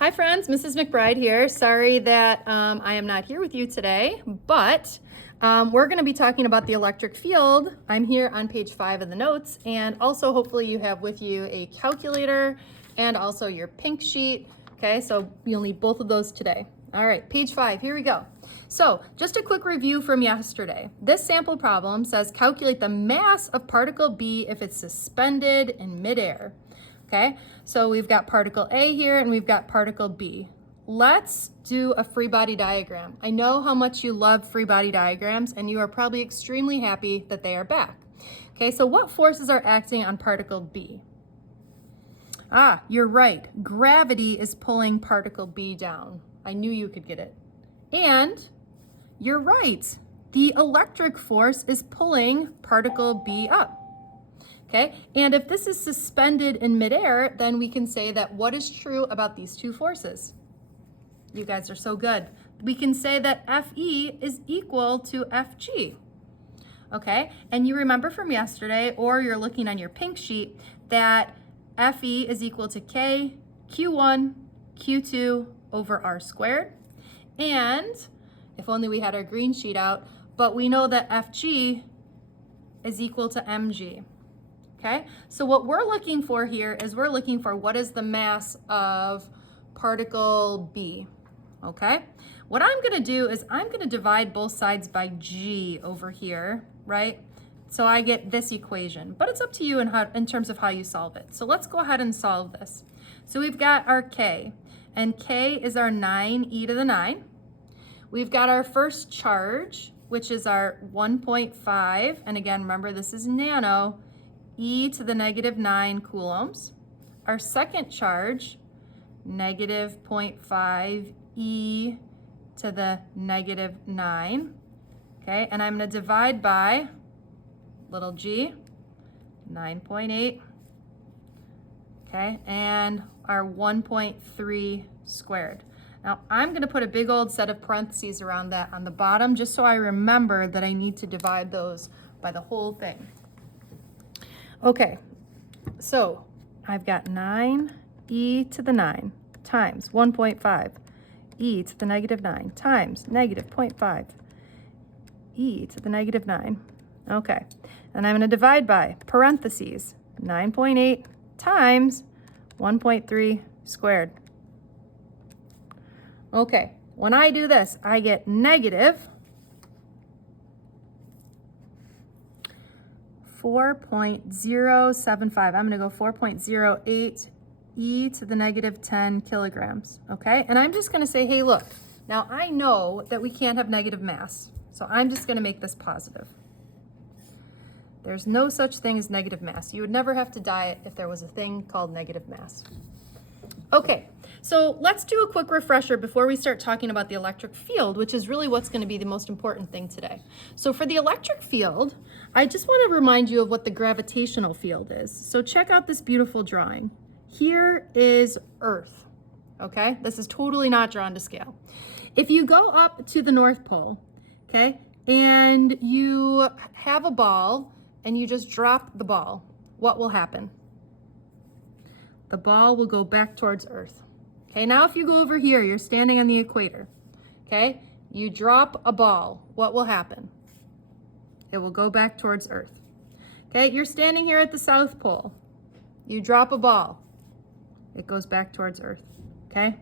Hi friends, Mrs. McBride here. Sorry that I am not here with you today, but we're going to be talking about the electric field. I'm here on page 5 of the notes, and also hopefully you have with you a calculator and also your pink sheet. Okay, so you'll need both of those today. All right, page 5, here we go. So just a quick review from yesterday. This sample problem says calculate the mass of particle B if it's suspended in midair. Okay, so we've got particle A here and we've got particle B. Let's do a free body diagram. I know how much you love free body diagrams and you are probably extremely happy that they are back. Okay, so what forces are acting on particle B? Ah, you're right. Gravity is pulling particle B down. I knew you could get it. And you're right. The electric force is pulling particle B up. Okay, and if this is suspended in midair, then we can say that what is true about these two forces? You guys are so good. We can say that Fe is equal to Fg. Okay, and you remember from yesterday, or you're looking on your pink sheet, that Fe is equal to K Q1 Q2 over R squared. And if only we had our green sheet out, but we know that Fg is equal to Mg. Okay, so what we're looking for here is we're looking for what is the mass of particle B. Okay, what I'm going to do is I'm going to divide both sides by G over here, right? So I get this equation, but it's up to you in terms of how you solve it. So let's go ahead and solve this. So we've got our K, and K is our 9e to the 9. We've got our first charge, which is our 1.5, and again, remember this is nano, e to the negative 9 coulombs. Our second charge, negative 0.5 e to the negative 9. Okay, and I'm going to divide by little g, 9.8. Okay, and our 1.3 squared. Now I'm going to put a big old set of parentheses around that on the bottom just so I remember that I need to divide those by the whole thing. Okay, so I've got 9e to the 9 times 1.5 e to the negative 9 times negative 0.5 e to the negative 9. Okay, and I'm going to divide by parentheses 9.8 times 1.3 squared. Okay, when I do this, I get negative 4.075. I'm going to go 4.08 e to the negative 10 kilograms. Okay, and I'm just going to say, hey, look, now I know that we can't have negative mass, so I'm just going to make this positive. There's no such thing as negative mass. You would never have to diet if there was a thing called negative mass. Okay, so let's do a quick refresher before we start talking about the electric field, which is really what's going to be the most important thing today. So for the electric field, I just want to remind you of what the gravitational field is. So check out this beautiful drawing. Here is Earth, okay? This is totally not drawn to scale. If you go up to the North Pole, okay, and you have a ball and you just drop the ball, what will happen? The ball will go back towards Earth. Okay, now if you go over here, you're standing on the equator. Okay, you drop a ball, what will happen? It will go back towards Earth. Okay, you're standing here at the South Pole. You drop a ball, it goes back towards Earth. Okay,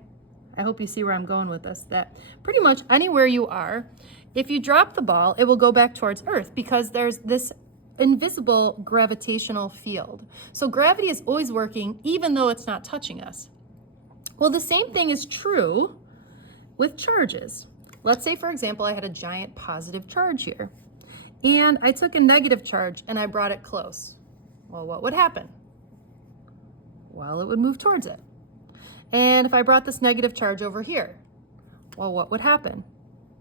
I hope you see where I'm going with this, that pretty much anywhere you are, if you drop the ball, it will go back towards Earth because there's this invisible gravitational field. So gravity is always working even though it's not touching us. Well, the same thing is true with charges. Let's say, for example, I had a giant positive charge here and I took a negative charge and I brought it close. Well, what would happen? Well, it would move towards it. And if I brought this negative charge over here, well, what would happen?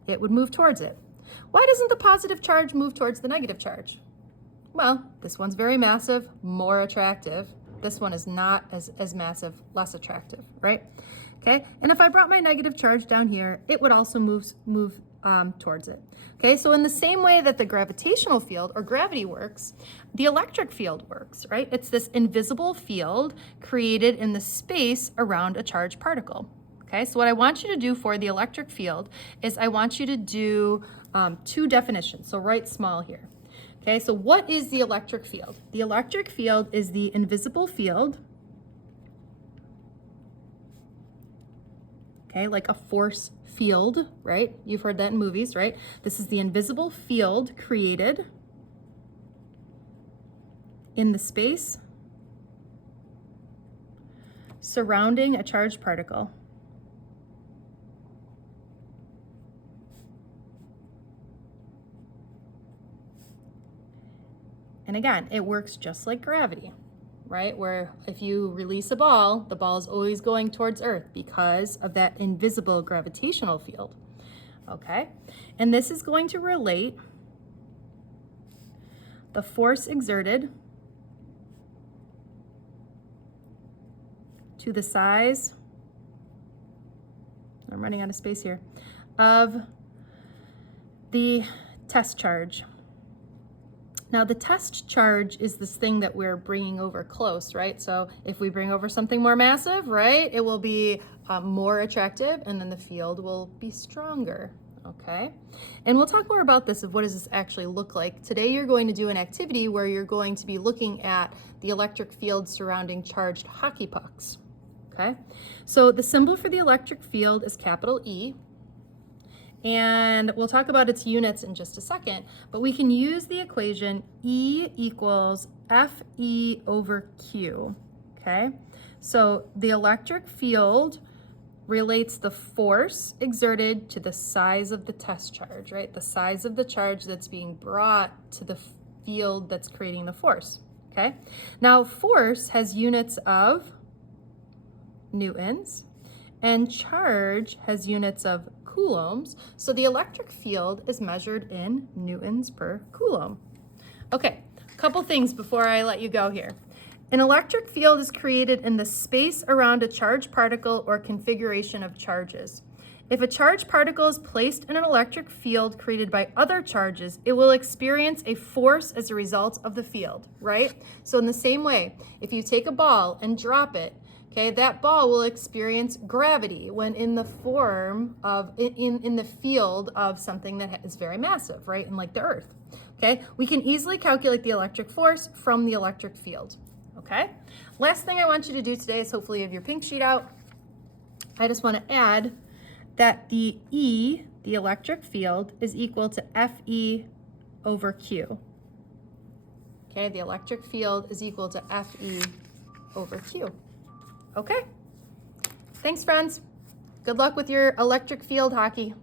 It would move towards it. Why doesn't the positive charge move towards the negative charge? Well, this one's very massive, more attractive. This one is not as massive, less attractive, right? Okay, and if I brought my negative charge down here, it would also move towards it. Okay, so in the same way that the gravitational field or gravity works, the electric field works, right? It's this invisible field created in the space around a charged particle. Okay, so what I want you to do for the electric field is I want you to do two definitions. So write small here. Okay, so what is the electric field? The electric field is the invisible field, okay, like a force field, right? You've heard that in movies, right? This is the invisible field created in the space surrounding a charged particle. And again, it works just like gravity, right? Where if you release a ball, the ball is always going towards Earth because of that invisible gravitational field, okay? And this is going to relate the force exerted to the size, I'm running out of space here, of the test charge. Now the test charge is this thing that we're bringing over close, right? So if we bring over something more massive, right, it will be more attractive and then the field will be stronger, okay? And we'll talk more about this of what does this actually look like. Today you're going to do an activity where you're going to be looking at the electric field surrounding charged hockey pucks, okay? So the symbol for the electric field is capital E. And we'll talk about its units in just a second, but we can use the equation E equals Fe over Q, okay? So the electric field relates the force exerted to the size of the test charge, right? The size of the charge that's being brought to the field that's creating the force, okay? Now force has units of newtons and charge has units of coulombs, so the electric field is measured in newtons per coulomb. Okay, a couple things before I let you go here. An electric field is created in the space around a charged particle or configuration of charges. If a charged particle is placed in an electric field created by other charges, it will experience a force as a result of the field, right? So in the same way, if you take a ball and drop it, okay, that ball will experience gravity when in the form of, in the field of something that is very massive, right? And like the Earth, okay? We can easily calculate the electric force from the electric field, okay? Last thing I want you to do today is hopefully you have your pink sheet out. I just want to add that the E, the electric field, is equal to Fe over Q. Okay, the electric field is equal to Fe over Q. Okay, thanks friends. Good luck with your electric field hockey.